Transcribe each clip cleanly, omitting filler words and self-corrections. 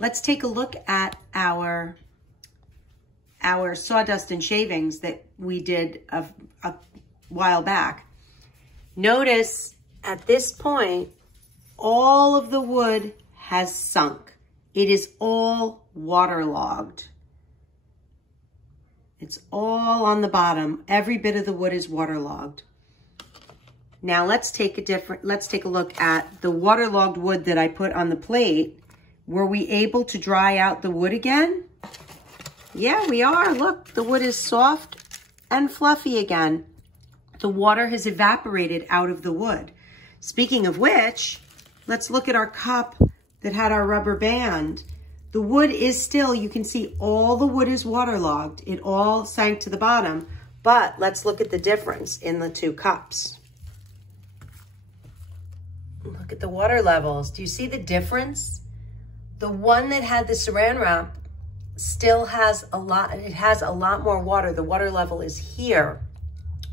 Let's take a look at our sawdust and shavings that we did a while back. Notice at this point, all of the wood has sunk. It is all waterlogged. It's all on the bottom. Every bit of the wood is waterlogged. Now let's take a look at the waterlogged wood that I put on the plate. Were we able to dry out the wood again? Yeah, we are. Look, the wood is soft and fluffy again. The water has evaporated out of the wood. Speaking of which, let's look at our cup that had our rubber band. The wood is still, you can see all the wood is waterlogged. It all sank to the bottom, but let's look at the difference in the two cups. Look at the water levels. Do you see the difference? The one that had the saran wrap still has a lot more water. The water level is here,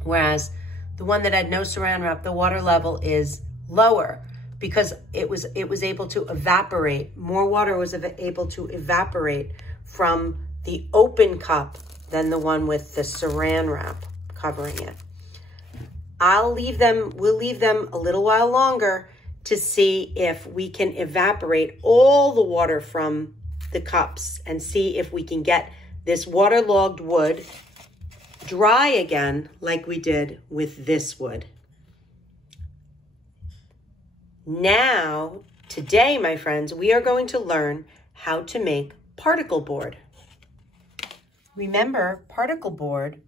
whereas the one that had no saran wrap, the water level is lower because it was able to evaporate. More water was able to evaporate from the open cup than the one with the saran wrap covering it. We'll leave them a little while longer to see if we can evaporate all the water from the cups and see if we can get this waterlogged wood dry again like we did with this wood. Now, today, my friends, we are going to learn how to make particle board. Remember, particle board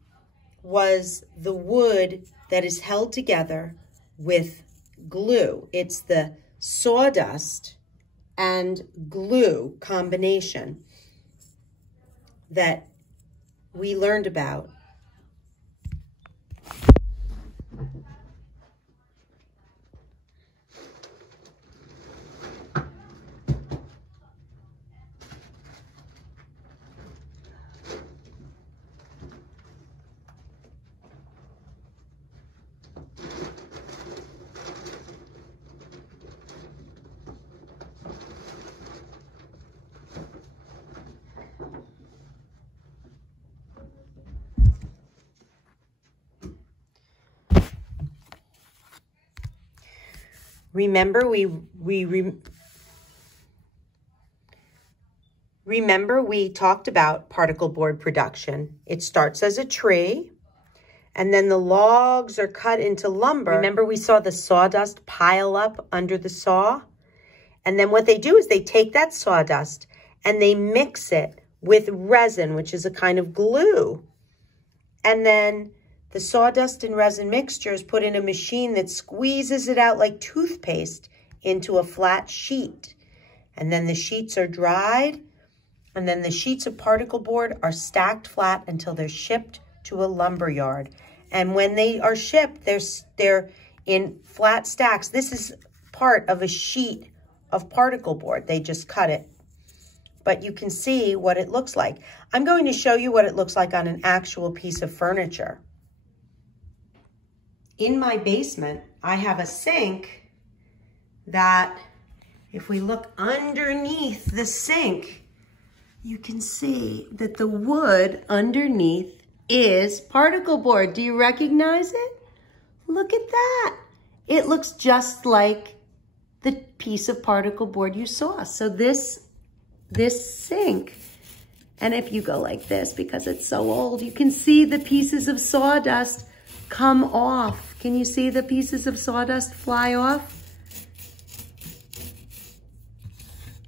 was the wood that is held together with glue. It's the sawdust and glue combination that we learned about. Remember, we talked about particle board production. It starts as a tree, and then the logs are cut into lumber. Remember, we saw the sawdust pile up under the saw? And then what they do is they take that sawdust and they mix it with resin, which is a kind of glue. And then the sawdust and resin mixture is put in a machine that squeezes it out like toothpaste into a flat sheet. And then the sheets are dried, and then the sheets of particle board are stacked flat until they're shipped to a lumber yard. And when they are shipped, they're in flat stacks. This is part of a sheet of particle board. They just cut it. But you can see what it looks like. I'm going to show you what it looks like on an actual piece of furniture. In my basement, I have a sink that, if we look underneath the sink, you can see that the wood underneath is particle board. Do you recognize it? Look at that. It looks just like the piece of particle board you saw. So this sink, and if you go like this, because it's so old, you can see the pieces of sawdust come off. Can you see the pieces of sawdust fly off?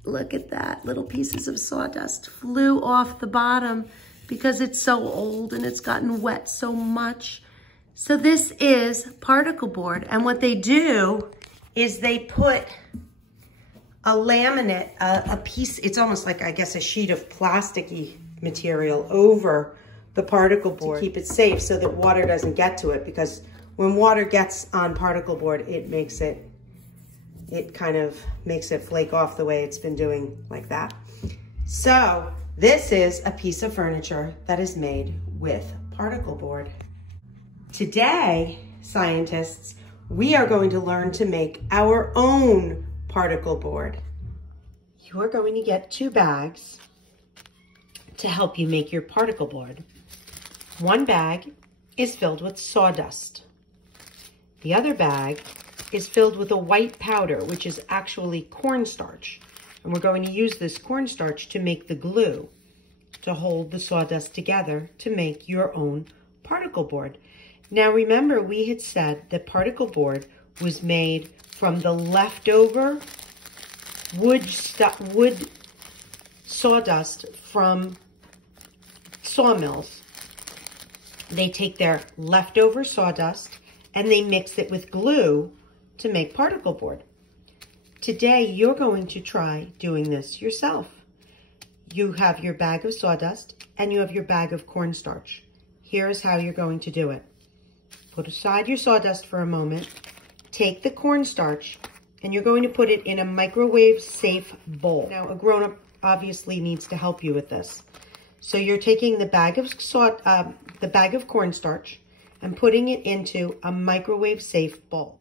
Look at that. Little pieces of sawdust flew off the bottom because it's so old and it's gotten wet so much. So this is particle board. And what they do is they put a laminate, a piece, it's almost like, I guess, a sheet of plasticky material over the particle board to keep it safe so that water doesn't get to it, because when water gets on particle board, it kind of makes it flake off the way it's been doing, like that. So this is a piece of furniture that is made with particle board. Today, scientists, we are going to learn to make our own particle board. You're going to get 2 bags to help you make your particle board. One bag is filled with sawdust. The other bag is filled with a white powder, which is actually cornstarch. And we're going to use this cornstarch to make the glue to hold the sawdust together to make your own particle board. Now remember, we had said that particle board was made from the leftover wood sawdust from sawmills. They take their leftover sawdust and they mix it with glue to make particle board. Today, you're going to try doing this yourself. You have your bag of sawdust and you have your bag of cornstarch. Here's how you're going to do it. Put aside your sawdust for a moment. Take the cornstarch and you're going to put it in a microwave-safe bowl. Now, a grown-up obviously needs to help you with this. So you're taking the bag of cornstarch and putting it into a microwave-safe bowl,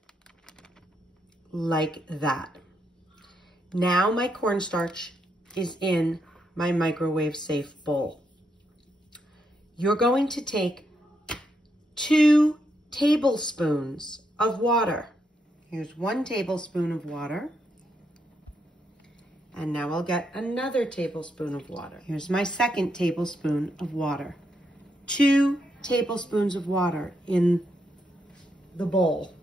like that. Now my cornstarch is in my microwave-safe bowl. You're going to take 2 tablespoons of water. Here's 1 tablespoon of water. And now I'll get another tablespoon of water. Here's my 2nd tablespoon of water. 2 tablespoons of water in the bowl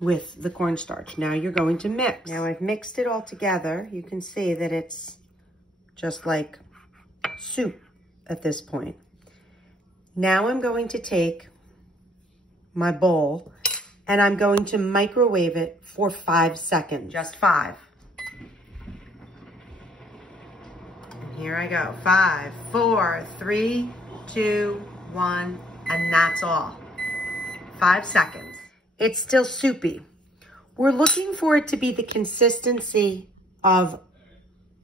with the cornstarch. Now you're going to mix. Now I've mixed it all together. You can see that it's just like soup at this point. Now I'm going to take my bowl and I'm going to microwave it for 5 seconds. Just 5. Here I go. 5, 4, 3, 2, 1, and that's all. 5 seconds. It's still soupy. We're looking for it to be the consistency of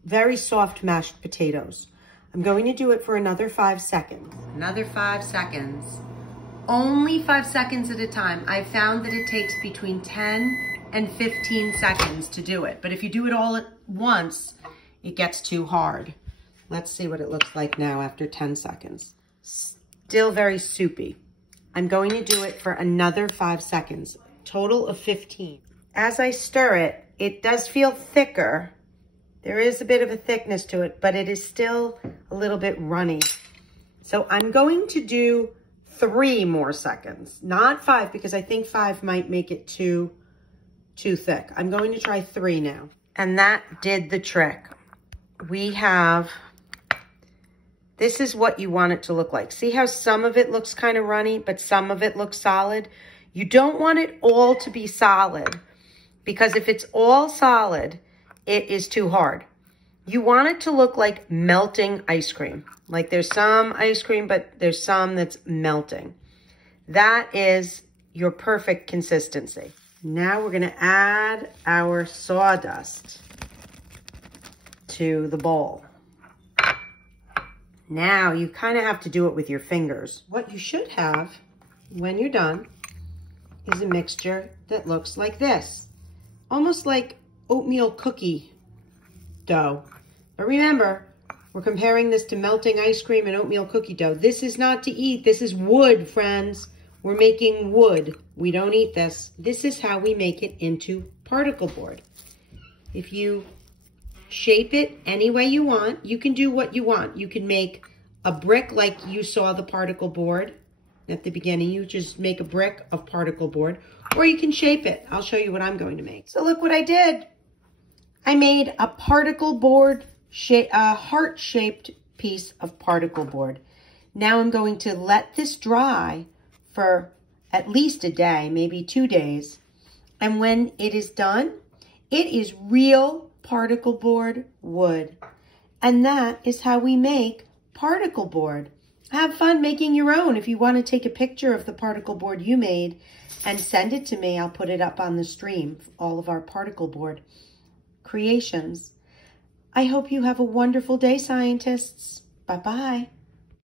very soft mashed potatoes. I'm going to do it for another 5 seconds. Another 5 seconds. Only 5 seconds at a time. I found that it takes between 10 and 15 seconds to do it. But if you do it all at once, it gets too hard. Let's see what it looks like now after 10 seconds. Still very soupy. I'm going to do it for another 5 seconds, total of 15. As I stir it, it does feel thicker. There is a bit of a thickness to it, but it is still a little bit runny. So I'm going to do 3 more seconds, not 5, because I think 5 might make it too thick. I'm going to try 3 now. And that did the trick. We have, this is what you want it to look like. See how some of it looks kind of runny, but some of it looks solid? You don't want it all to be solid, because if it's all solid, it is too hard. You want it to look like melting ice cream. Like there's some ice cream, but there's some that's melting. That is your perfect consistency. Now we're gonna add our sawdust to the bowl. Now you kind of have to do it with your fingers. What you should have when you're done is a mixture that looks like this. Almost like oatmeal cookie dough. But remember, we're comparing this to melting ice cream and oatmeal cookie dough. This is not to eat. This is wood, friends. We're making wood. We don't eat this. This is how we make it into particle board. If you shape it any way you want, you can do what you want. You can make a brick like you saw the particle board at the beginning. You just make a brick of particle board, or you can shape it. I'll show you what I'm going to make. So look what I did. I made a particle board, a heart-shaped piece of particle board. Now I'm going to let this dry for at least a day, maybe 2 days. And when it is done, it is real particle board wood. And that is how we make particle board. Have fun making your own. If you want to take a picture of the particle board you made and send it to me, I'll put it up on the stream, all of our particle board creations. I hope you have a wonderful day, scientists. Bye-bye.